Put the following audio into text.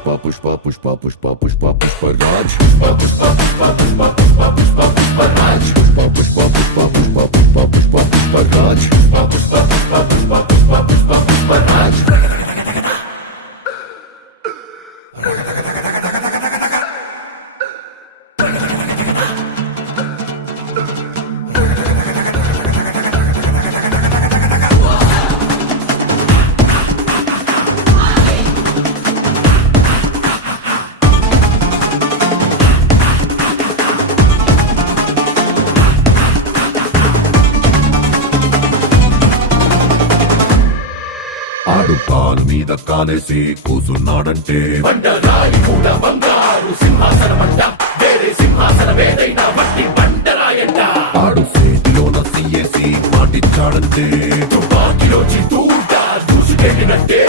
పుష్ప పుష్ప పుష్ప పుష్ప పుష్ప పుష్పరాజ్ పుష్ప పుష్ప పుష్ప పుష్ప పుష్ప పుష్ప పుష్పరాజ్ పుష్ప పుష్ప పుష్ప పుష్ప పుష్ప పుష్ప పుష్పరాజ్ పుష్ప పుష్ప పుష్ప పుష్ప పుష్ప పుష్ప పుష్పరాజ్ ఆడు కాలు మీద కాలేసి కూసున్నాడంటే బండరాయి మూల బంగారు సింహాసనమంట వేరే సింహాసనమేదైనా మట్టి బండరాయంట ఆడు సేతిలోన సీఏసి మాటిచ్చాడంటే తుపాకిలోచి దూట దూసుకెళ్ళినట్టే